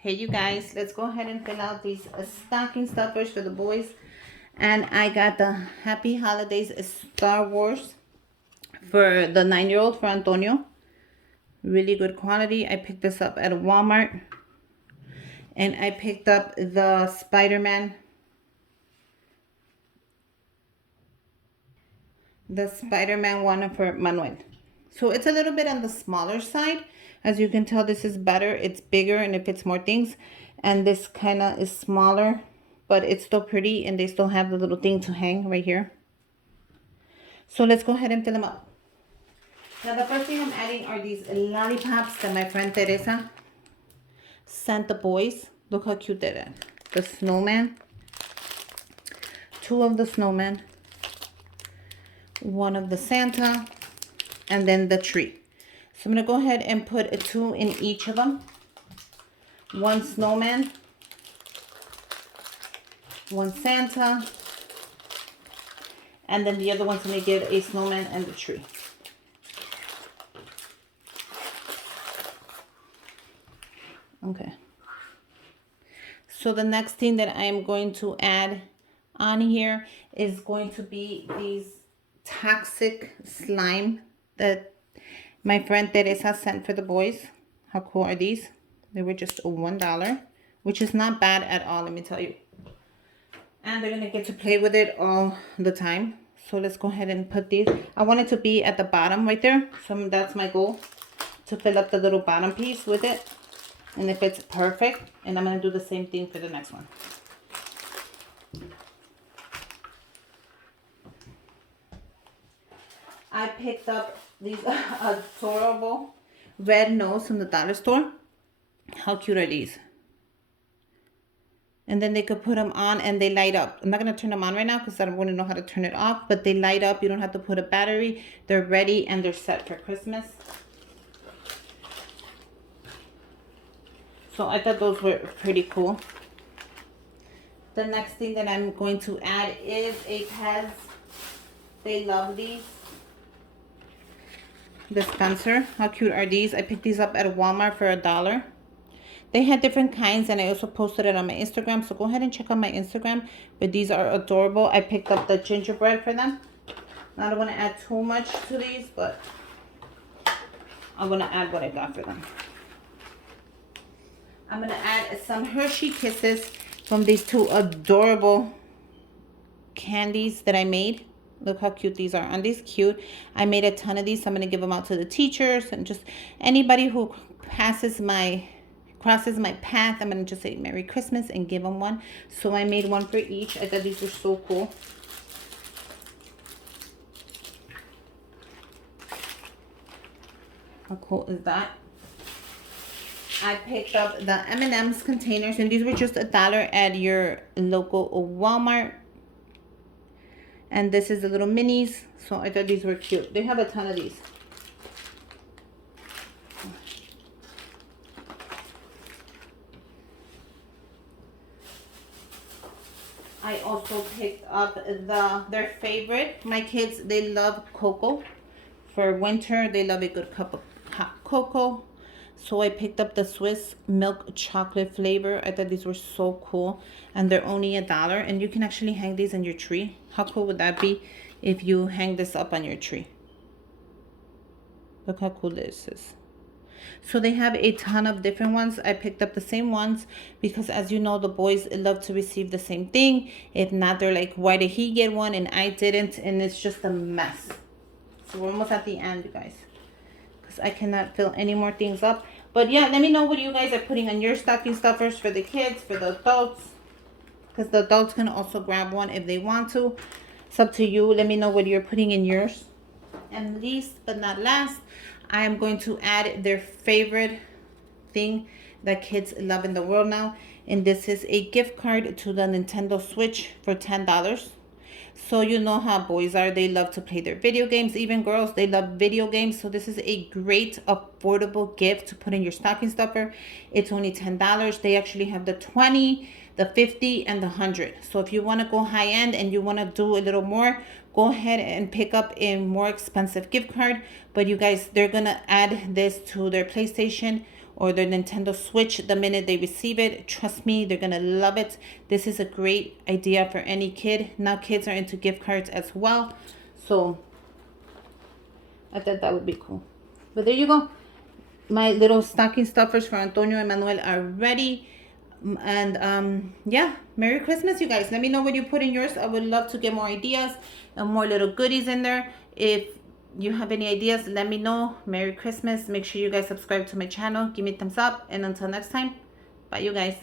Hey you guys, let's go ahead and fill out these stocking stuffers for the boys. And I got the Happy Holidays Star Wars for the 9-year-old for Antonio. Really good quality. I picked this up at Walmart. And I picked up the Spider-Man. The Spider-Man one for Manuel. So it's a little bit on the smaller side. As you can tell, this is better. It's bigger and it fits more things. And this kind of is smaller, but it's still pretty. And they still have the little thing to hang right here. So let's go ahead and fill them up. Now the first thing I'm adding are these lollipops that my friend Teresa sent the boys. Look how cute they're at. The snowman. 2 of the snowman. 1 of the Santa. And then the tree. So I'm going to go ahead and put 2 in each of them. 1 snowman. 1 Santa. And then the other one's going to get a snowman and the tree. Okay. So the next thing that I'm going to add on here is going to be these toxic slime that my friend Teresa sent for the boys. How cool are these? They were just $1, which is not bad at all, let me tell you. And they're going to get to play with it all the time. So let's go ahead and put these. I want it to be at the bottom right there. So that's my goal, to fill up the little bottom piece with it. And if it's perfect, and I'm going to do the same thing for the next one. I picked up these adorable red nose from the dollar store. How cute are these? And then they could put them on and they light up. I'm not going to turn them on right now because I don't want to know how to turn it off. But they light up. You don't have to put a battery. They're ready and they're set for Christmas. So I thought those were pretty cool. The next thing that I'm going to add is a Pez. They love these. Dispenser. How cute are these? I picked these up at Walmart for $1. They had different kinds and I also posted it on my Instagram. So go ahead and check out my Instagram. But these are adorable. I picked up the gingerbread for them. I don't want to add too much to these, but I'm going to add what I got for them. I'm going to add some Hershey Kisses from these 2 adorable candies that I made. Look how cute these are. Aren't these cute? I made a ton of these. So I'm going to give them out to the teachers and just anybody who crosses my path. I'm going to just say Merry Christmas and give them one. So I made one for each. I thought these were so cool. How cool is that? I picked up the M&M's containers, and these were just $1 at your local Walmart. And this is the little minis, so I thought these were cute. They have a ton of these. I also picked up their favorite. My kids, they love cocoa. For winter, they love a good cup of hot cocoa. So I picked up the Swiss milk chocolate flavor. I thought these were so cool. And they're only $1. And you can actually hang these on your tree. How cool would that be if you hang this up on your tree? Look how cool this is. So they have a ton of different ones. I picked up the same ones because, as you know, the boys love to receive the same thing. If not, they're like, why did he get one and I didn't? And it's just a mess. So we're almost at the end, you guys. I cannot fill any more things up. But yeah, let me know what you guys are putting on your stocking stuffers for the kids, for the adults. Because the adults can also grab one if they want to. It's up to you. Let me know what you're putting in yours. And least but not last, I am going to add their favorite thing that kids love in the world now. And this is a gift card to the Nintendo Switch for $10. So you know how boys are. They love to play their video games. Even girls, they love video games. So this is a great affordable gift to put in your stocking stuffer. It's only $10. They actually have the 20, the 50, and the 100. So if you want to go high end and you want to do a little more, go ahead and pick up a more expensive gift card. But you guys, they're going to add this to their PlayStation or their Nintendo Switch the minute they receive it. Trust me, they're going to love it. This is a great idea for any kid. Now kids are into gift cards as well. So I thought that would be cool. But there you go. My little stocking stuffers for Antonio and Manuel are ready. And yeah, Merry Christmas, you guys. Let me know what you put in yours. I would love to get more ideas and more little goodies in there. If you have any ideas, let me know. Merry Christmas. Make sure you guys subscribe to my channel. Give me a thumbs up. And until next time, bye, you guys.